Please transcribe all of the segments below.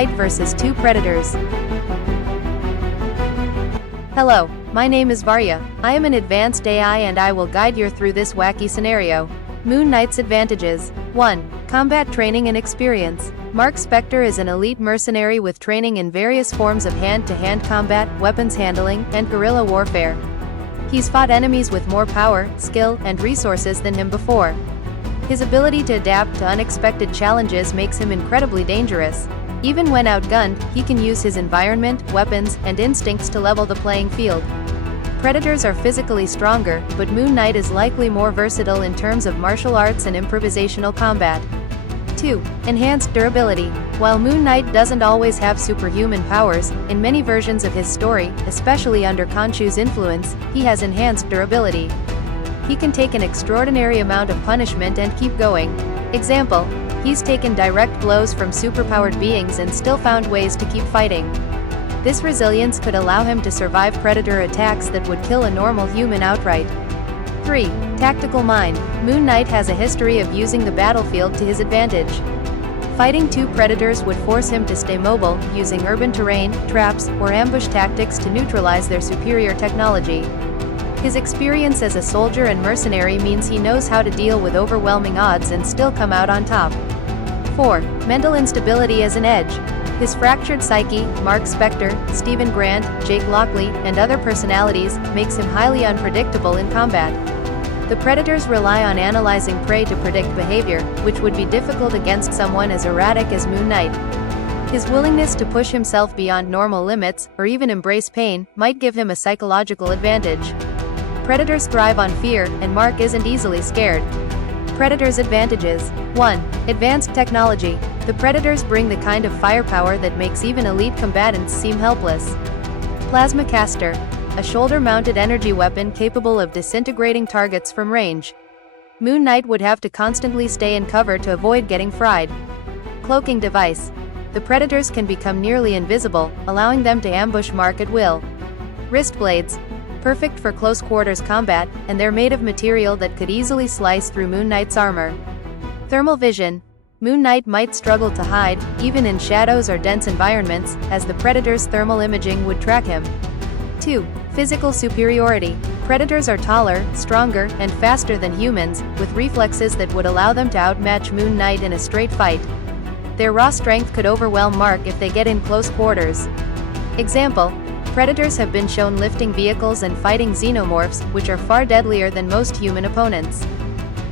Knight vs. 2 Predators. Hello, my name is Varya. I am an advanced AI and I will guide you through this wacky scenario. Moon Knight's advantages. 1. Combat training and experience. Mark Spector is an elite mercenary with training in various forms of hand-to-hand combat, weapons handling, and guerrilla warfare. He's fought enemies with more power, skill, and resources than him before. His ability to adapt to unexpected challenges makes him incredibly dangerous. Even when outgunned, he can use his environment, weapons, and instincts to level the playing field. Predators are physically stronger, but Moon Knight is likely more versatile in terms of martial arts and improvisational combat. 2. Enhanced durability. While Moon Knight doesn't always have superhuman powers, in many versions of his story, especially under Khonshu's influence, he has enhanced durability. He can take an extraordinary amount of punishment and keep going. Example, he's taken direct blows from superpowered beings and still found ways to keep fighting. This resilience could allow him to survive predator attacks that would kill a normal human outright. 3. Tactical mind. Moon Knight has a history of using the battlefield to his advantage. Fighting 2 predators would force him to stay mobile, using urban terrain, traps, or ambush tactics to neutralize their superior technology. His experience as a soldier and mercenary means he knows how to deal with overwhelming odds and still come out on top. 4. Mental instability as an edge. His fractured psyche, Mark Spector, Stephen Grant, Jake Lockley, and other personalities, makes him highly unpredictable in combat. The predators rely on analyzing prey to predict behavior, which would be difficult against someone as erratic as Moon Knight. His willingness to push himself beyond normal limits, or even embrace pain, might give him a psychological advantage. Predators thrive on fear, and Mark isn't easily scared. Predators' advantages. 1. Advanced technology. The predators bring the kind of firepower that makes even elite combatants seem helpless. Plasma caster. A shoulder-mounted energy weapon capable of disintegrating targets from range. Moon Knight would have to constantly stay in cover to avoid getting fried. Cloaking device. The predators can become nearly invisible, allowing them to ambush Mark at will. Wrist blades. Perfect for close-quarters combat, and they're made of material that could easily slice through Moon Knight's armor. Thermal vision. Moon Knight might struggle to hide, even in shadows or dense environments, as the predator's thermal imaging would track him. 2. Physical superiority. Predators are taller, stronger, and faster than humans, with reflexes that would allow them to outmatch Moon Knight in a straight fight. Their raw strength could overwhelm Mark if they get in close quarters. Example, predators have been shown lifting vehicles and fighting xenomorphs, which are far deadlier than most human opponents.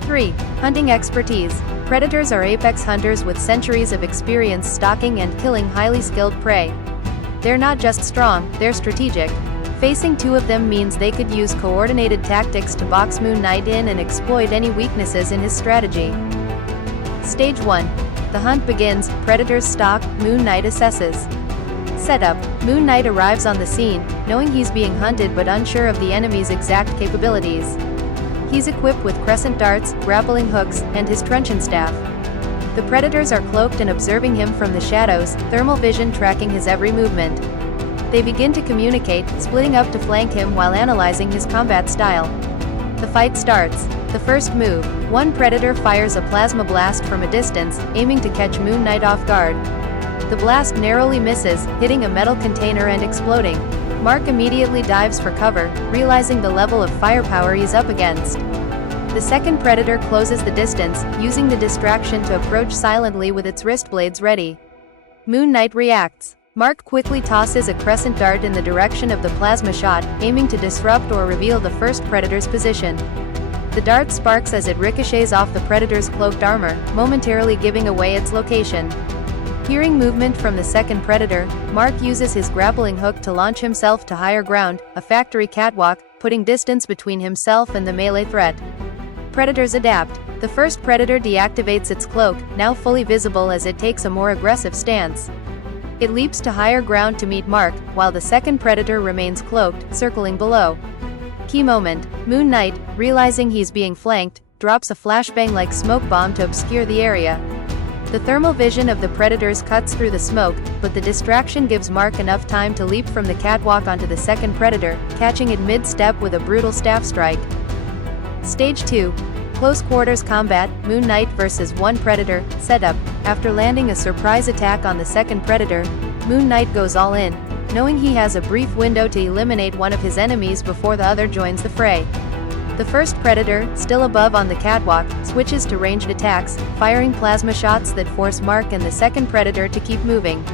3. Hunting expertise. Predators are apex hunters with centuries of experience stalking and killing highly skilled prey. They're not just strong, they're strategic. Facing 2 of them means they could use coordinated tactics to box Moon Knight in and exploit any weaknesses in his strategy. Stage 1. The hunt begins, predators stalk, Moon Knight assesses. Setup. Moon Knight arrives on the scene, knowing he's being hunted but unsure of the enemy's exact capabilities. He's equipped with crescent darts, grappling hooks, and his truncheon staff. The predators are cloaked and observing him from the shadows, thermal vision tracking his every movement. They begin to communicate, splitting up to flank him while analyzing his combat style. The fight starts. The first move. One predator fires a plasma blast from a distance, aiming to catch Moon Knight off guard. The blast narrowly misses, hitting a metal container and exploding. Mark immediately dives for cover, realizing the level of firepower he's up against. The second predator closes the distance, using the distraction to approach silently with its wrist blades ready. Moon Knight reacts. Mark quickly tosses a crescent dart in the direction of the plasma shot, aiming to disrupt or reveal the first predator's position. The dart sparks as it ricochets off the predator's cloaked armor, momentarily giving away its location. Hearing movement from the second predator, Mark uses his grappling hook to launch himself to higher ground, a factory catwalk, putting distance between himself and the melee threat. Predators adapt. The first predator deactivates its cloak, now fully visible as it takes a more aggressive stance. It leaps to higher ground to meet Mark, while the second predator remains cloaked, circling below. Key moment. Moon Knight, realizing he's being flanked, drops a flashbang-like smoke bomb to obscure the area. The thermal vision of the predators cuts through the smoke, but the distraction gives Mark enough time to leap from the catwalk onto the second predator, catching it mid-step with a brutal staff strike. Stage 2. Close quarters combat, Moon Knight vs. 1 predator, setup. After landing a surprise attack on the second predator, Moon Knight goes all in, knowing he has a brief window to eliminate one of his enemies before the other joins the fray. The first predator, still above on the catwalk, switches to ranged attacks, firing plasma shots that force Mark and the second predator to keep moving.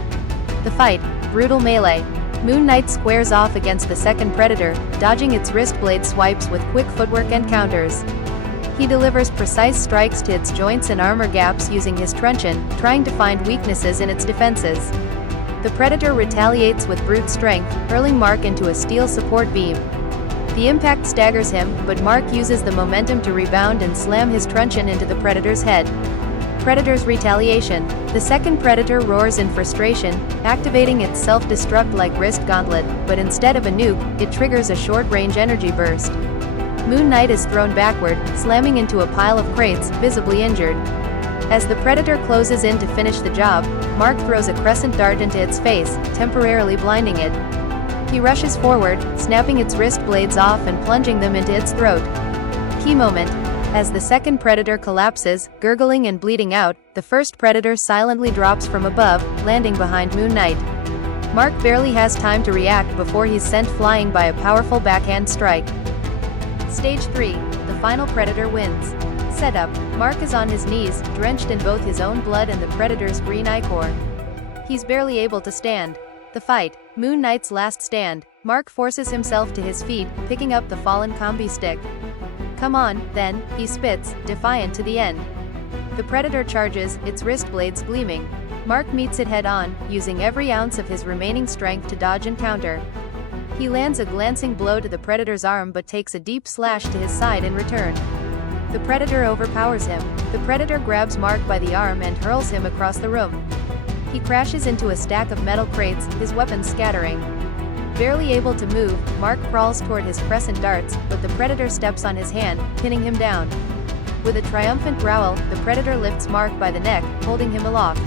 The fight, brutal melee. Moon Knight squares off against the second predator, dodging its wrist blade swipes with quick footwork and counters. He delivers precise strikes to its joints and armor gaps using his truncheon, trying to find weaknesses in its defenses. The predator retaliates with brute strength, hurling Mark into a steel support beam. The impact staggers him, but Mark uses the momentum to rebound and slam his truncheon into the predator's head. Predator's retaliation. The second predator roars in frustration, activating its self-destruct like wrist gauntlet, but instead of a nuke, it triggers a short-range energy burst. Moon Knight is thrown backward, slamming into a pile of crates, visibly injured. As the predator closes in to finish the job, Mark throws a crescent dart into its face, temporarily blinding it. He rushes forward, snapping its wrist blades off and plunging them into its throat. Key moment. As the second predator collapses, gurgling and bleeding out, the first predator silently drops from above, landing behind Moon Knight. Mark barely has time to react before he's sent flying by a powerful backhand strike. Stage 3. The final predator wins. Setup. Mark is on his knees, drenched in both his own blood and the predator's green ichor. He's barely able to stand. The fight. Moon Knight's last stand. Mark forces himself to his feet, picking up the fallen combi stick. "Come on, then," he spits, defiant to the end. The predator charges, its wrist blades gleaming. Mark meets it head-on, using every ounce of his remaining strength to dodge and counter. He lands a glancing blow to the predator's arm but takes a deep slash to his side in return. The predator overpowers him. The predator grabs Mark by the arm and hurls him across the room. He crashes into a stack of metal crates, his weapons scattering. Barely able to move, Mark crawls toward his crescent darts, but the predator steps on his hand, pinning him down. With a triumphant growl, the predator lifts Mark by the neck, holding him aloft.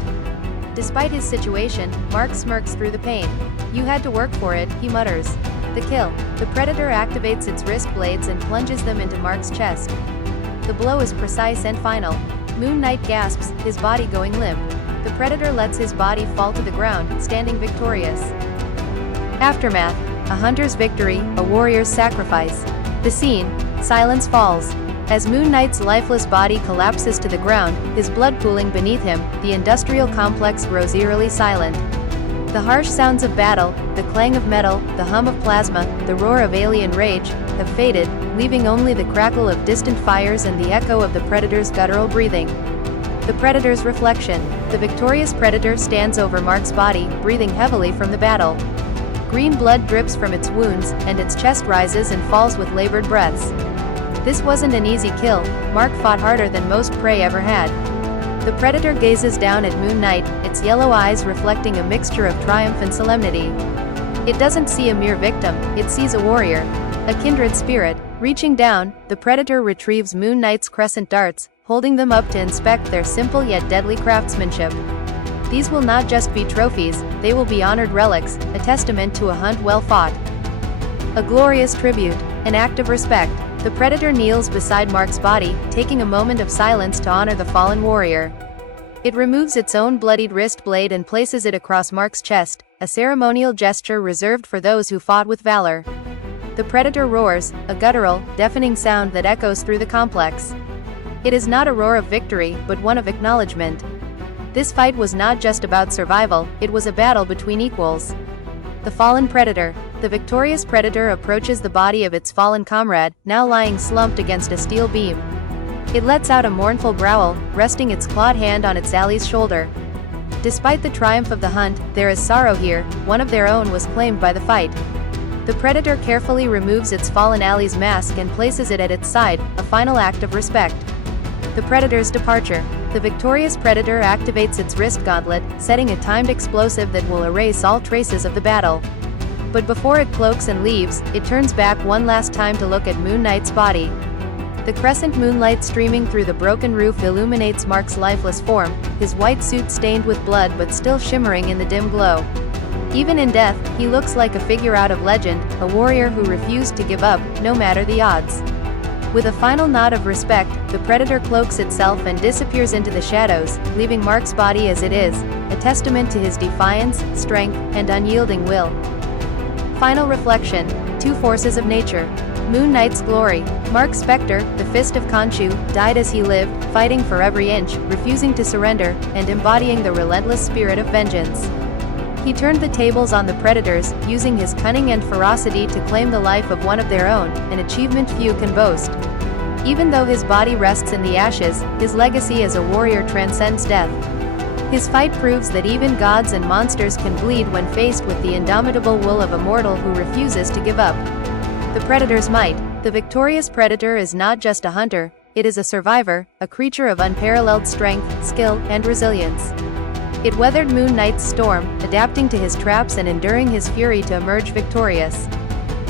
Despite his situation, Mark smirks through the pain. "You had to work for it," he mutters. The kill. The predator activates its wrist blades and plunges them into Mark's chest. The blow is precise and final. Moon Knight gasps, his body going limp. The predator lets his body fall to the ground, standing victorious. Aftermath. A hunter's victory, a warrior's sacrifice. The scene. Silence falls. As Moon Knight's lifeless body collapses to the ground, his blood pooling beneath him, the industrial complex grows eerily silent. The harsh sounds of battle, the clang of metal, the hum of plasma, the roar of alien rage, have faded, leaving only the crackle of distant fires and the echo of the predator's guttural breathing. The predator's reflection. The victorious predator stands over Mark's body, breathing heavily from the battle. Green blood drips from its wounds, and its chest rises and falls with labored breaths. This wasn't an easy kill. Mark fought harder than most prey ever had. The predator gazes down at Moon Knight, its yellow eyes reflecting a mixture of triumph and solemnity. It doesn't see a mere victim, it sees a warrior, a kindred spirit. Reaching down, the predator retrieves Moon Knight's crescent darts, holding them up to inspect their simple yet deadly craftsmanship. These will not just be trophies, they will be honored relics, a testament to a hunt well fought. A glorious tribute, an act of respect. The predator kneels beside Mark's body, taking a moment of silence to honor the fallen warrior. It removes its own bloodied wrist blade and places it across Mark's chest, a ceremonial gesture reserved for those who fought with valor. The predator roars, a guttural, deafening sound that echoes through the complex. It is not a roar of victory, but one of acknowledgement. This fight was not just about survival, it was a battle between equals. The fallen predator. The victorious predator approaches the body of its fallen comrade, now lying slumped against a steel beam. It lets out a mournful growl, resting its clawed hand on its ally's shoulder. Despite the triumph of the hunt, there is sorrow here, one of their own was claimed by the fight. The predator carefully removes its fallen ally's mask and places it at its side, a final act of respect. The predator's departure. The victorious predator activates its wrist gauntlet, setting a timed explosive that will erase all traces of the battle. But before it cloaks and leaves, it turns back one last time to look at Moon Knight's body. The crescent moonlight streaming through the broken roof illuminates Mark's lifeless form, his white suit stained with blood but still shimmering in the dim glow. Even in death, he looks like a figure out of legend, a warrior who refused to give up, no matter the odds. With a final nod of respect, the predator cloaks itself and disappears into the shadows, leaving Mark's body as it is, a testament to his defiance, strength, and unyielding will. Final reflection: two forces of nature. Moon Knight's glory. Mark Spector, the Fist of Khonshu, died as he lived, fighting for every inch, refusing to surrender, and embodying the relentless spirit of vengeance. He turned the tables on the predators, using his cunning and ferocity to claim the life of one of their own, an achievement few can boast. Even though his body rests in the ashes, his legacy as a warrior transcends death. His fight proves that even gods and monsters can bleed when faced with the indomitable will of a mortal who refuses to give up. The predator's might. The victorious predator is not just a hunter, it is a survivor, a creature of unparalleled strength, skill, and resilience. It weathered Moon Knight's storm, adapting to his traps and enduring his fury to emerge victorious.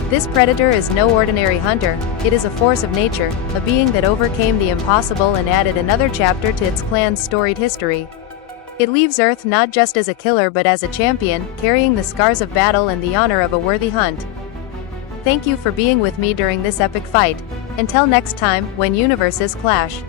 This predator is no ordinary hunter, it is a force of nature, a being that overcame the impossible and added another chapter to its clan's storied history. It leaves Earth not just as a killer but as a champion, carrying the scars of battle and the honor of a worthy hunt. Thank you for being with me during this epic fight. Until next time, when universes clash.